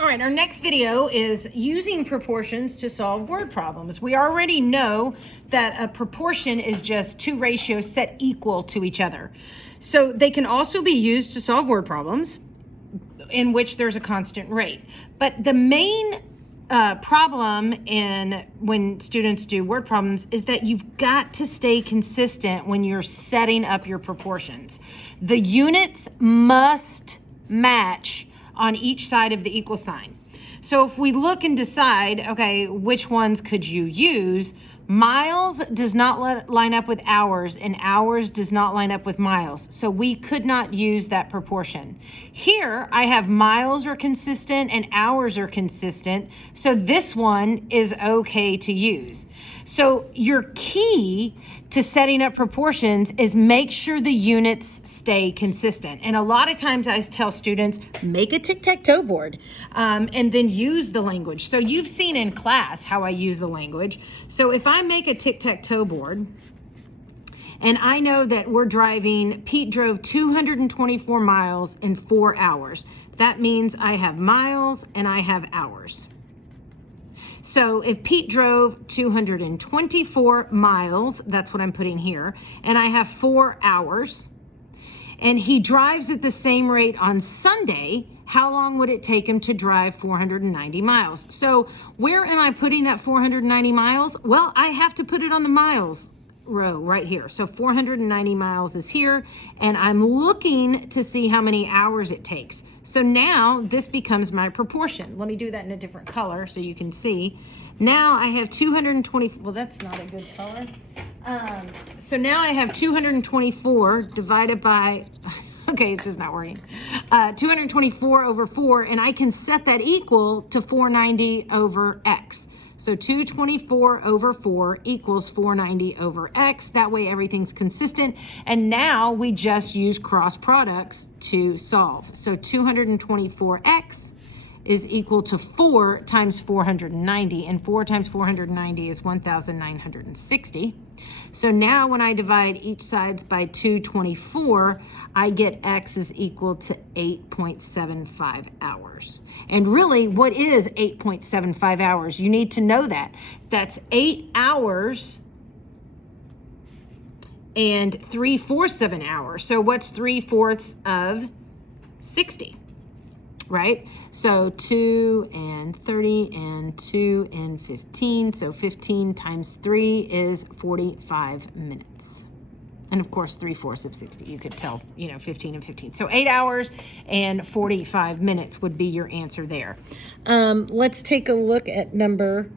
All right, our next video is using proportions to solve word problems. We already know that a proportion is just two ratios set equal to each other. So they can also be used to solve word problems in which there's a constant rate. But the main problem when students do word problems is that you've got to stay consistent when you're setting up your proportions. The units must match on each side of the equal sign. So if we look and decide, okay, which ones could you use? Miles does not line up with hours, and hours does not line up with miles. So we could not use that proportion. Here, I have miles are consistent and hours are consistent. So this one is okay to use. So your key to setting up proportions is make sure the units stay consistent. And a lot of times I tell students, make a tic-tac-toe board and then use the language. So you've seen in class how I use the language. So if I make a tic-tac-toe board, and I know that Pete drove 224 miles in 4 hours. That means I have miles and I have hours. So if Pete drove 224 miles, that's what I'm putting here, and I have 4 hours, and he drives at the same rate on Sunday, how long would it take him to drive 490 miles? So where am I putting that 490 miles? Well, I have to put it on the miles row right here. So 490 miles is here, and I'm looking to see how many hours it takes. So now this becomes my proportion. Let me do that in a different color so you can see. Now I have 220, well, that's not a good color. So now I have 224 divided by, okay, it's just not working. 224 over 4, and I can set that equal to 490 over x. So 224 over 4 equals 490 over x. That way everything's consistent. And now we just use cross products to solve. So 224x is equal to 4 times 490. And 4 times 490 is 1,960. So now when I divide each sides by 224, I get x is equal to 8.75 hours. And really, what is 8.75 hours? You need to know that. That's 8 hours and 3/4 of an hour. So what's 3/4 of 60? Right? So 2 and 30 and 2 and 15. So 15 times 3 is 45 minutes. And of course, 3/4 of 60. You could tell, 15 and 15. So 8 hours and 45 minutes would be your answer there. Let's take a look at number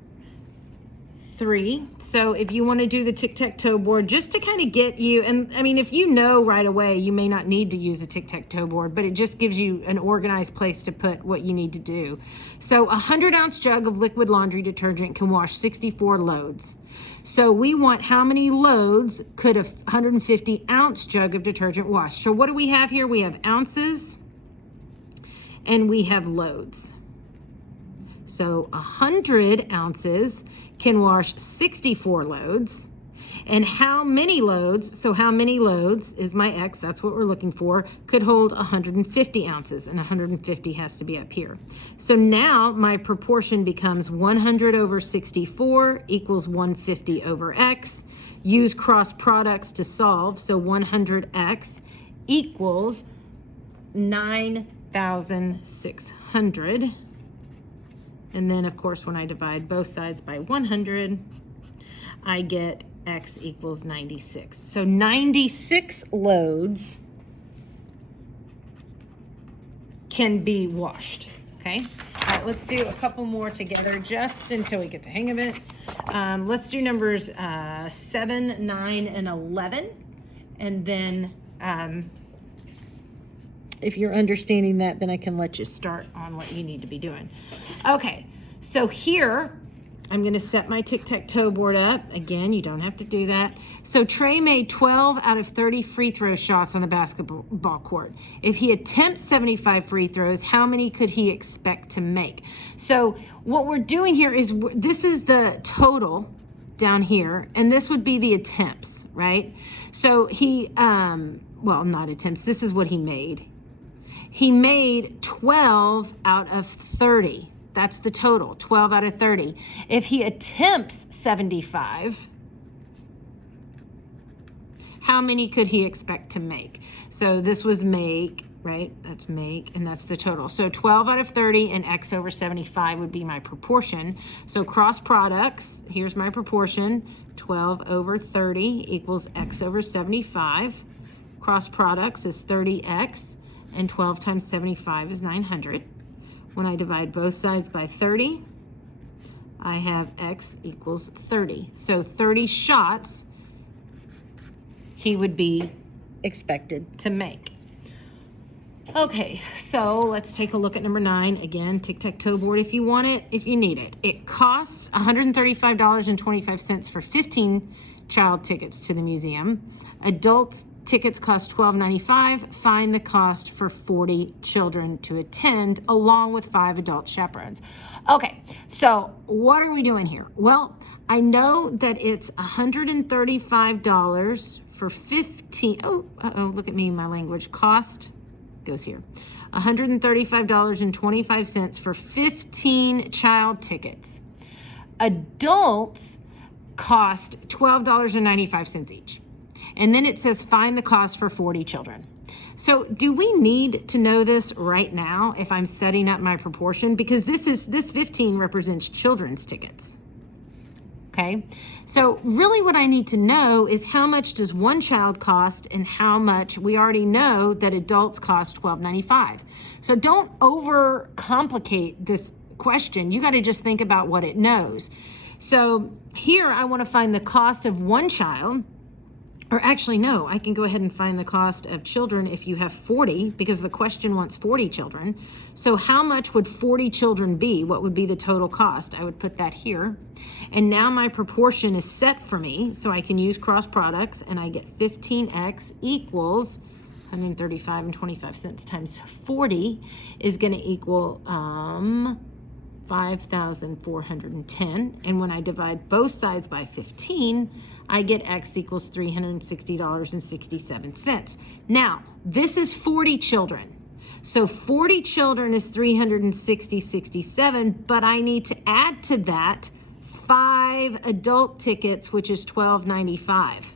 3. So if you want to do the tic-tac-toe board, just to kind of get you, and I mean, if you know right away, you may not need to use a tic-tac-toe board, but it just gives you an organized place to put what you need to do. So a 100-ounce jug of liquid laundry detergent can wash 64 loads. So we want how many loads could a 150-ounce jug of detergent wash? So what do we have here? We have ounces and we have loads. So 100 ounces can wash 64 loads. And how many loads, so how many loads is my x, that's what we're looking for, could hold 150 ounces, and 150 has to be up here. So now my proportion becomes 100 over 64 equals 150 over x. Use cross products to solve, so 100x equals 9,600. And then, of course, when I divide both sides by 100, I get x equals 96. So 96 loads can be washed, okay? All right, let's do a couple more together just until we get the hang of it. Let's do numbers 7, 9, and 11. And then if you're understanding that, then I can let you start on what you need to be doing. Okay, so here, I'm gonna set my tic-tac-toe board up. Again, you don't have to do that. So Trey made 12 out of 30 free throw shots on the basketball court. If he attempts 75 free throws, how many could he expect to make? So what we're doing here is, this is the total down here, and this would be the attempts, right? So he, well, not attempts, this is what he made. He made 12 out of 30. That's the total, 12 out of 30. If he attempts 75, how many could he expect to make? So this was make, right? That's make, and that's the total. So 12 out of 30 and x over 75 would be my proportion. So cross products, here's my proportion, 12 over 30 equals x over 75. Cross products is 30x, and 12 times 75 is 900. When I divide both sides by 30, I have x equals 30. So 30 shots he would be expected to make. Okay, so let's take a look at number 9. Again, tic-tac-toe board if you want it, if you need it. It costs $135.25 for 15 child tickets to the museum. Adult tickets cost $12.95. Find the cost for 40 children to attend, along with 5 adult chaperones. Okay, so what are we doing here? Well, I know that it's $135 for 15. Look at me, my language. Cost goes here. $135.25 for 15 child tickets. Adults cost $12.95 each. And then it says find the cost for 40 children. So do we need to know this right now if I'm setting up my proportion? Because this 15 represents children's tickets. Okay, so really what I need to know is how much does one child cost and how much, we already know that adults cost $12.95. So don't overcomplicate this question. You got to just think about what it knows. So here I want to find the cost of one child. Or actually, no, I can go ahead and find the cost of children if you have 40, because the question wants 40 children. So how much would 40 children be? What would be the total cost? I would put that here. And now my proportion is set for me, so I can use cross products, and I get 15x equals 135 and 25 cents times 40 is going to equal 5,410. And when I divide both sides by 15, I get x equals $360.67. Now, this is 40 children. So 40 children is $360.67, but I need to add to that 5 adult tickets, which is $12.95.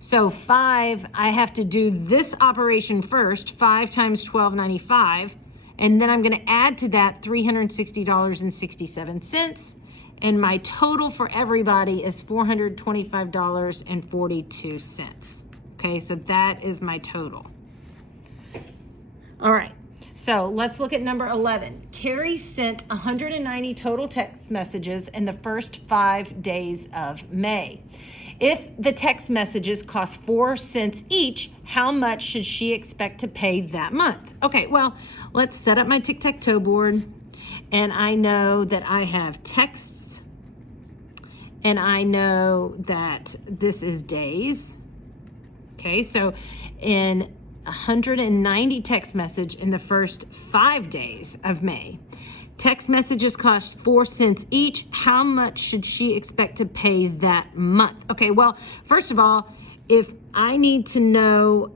So 5, I have to do this operation first, 5 times $12.95, and then I'm going to add to that $360.67. And my total for everybody is $425.42. Okay, so that is my total. All right, so let's look at number 11. Carrie sent 190 total text messages in the first 5 days of May. If the text messages cost 4 cents each, how much should she expect to pay that month? Okay, well, let's set up my tic-tac-toe board. And I know that I have texts, and I know that this is days. Okay, so in 190 text message in the first 5 days of May. Text messages cost 4 cents each. How much should she expect to pay that month? Okay, well, first of all, if I need to know,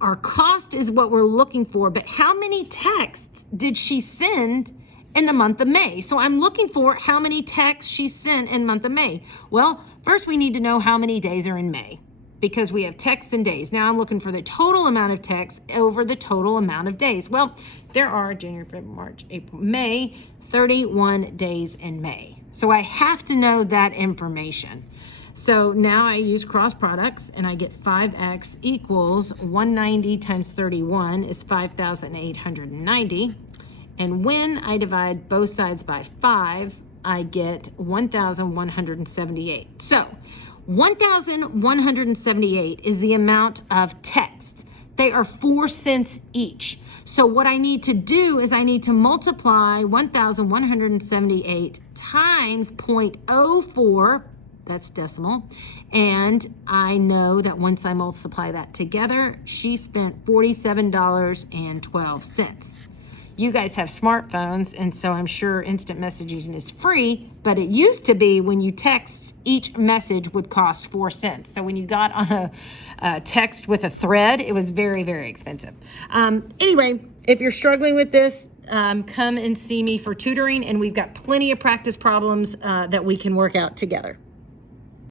our cost is what we're looking for, but how many texts did she send in the month of May? So I'm looking for how many texts she sent in the month of May. Well, first we need to know how many days are in May, because we have texts and days. Now I'm looking for the total amount of texts over the total amount of days. Well, there are January, February, March, April, May, 31 days in May. So I have to know that information. So now I use cross products, and I get 5x equals 190 times 31 is 5,890. And when I divide both sides by 5, I get 1,178. So 1,178 is the amount of texts. They are 4 cents each. So what I need to do is I need to multiply 1,178 times 0.04, that's decimal, and I know that once I multiply that together, she spent $47.12. You guys have smartphones, and so I'm sure instant messaging is free, but it used to be when you text, each message would cost 4 cents. So when you got on a text with a thread, it was very, very expensive. Anyway, If you're struggling with this, come and see me for tutoring, and we've got plenty of practice problems that we can work out together.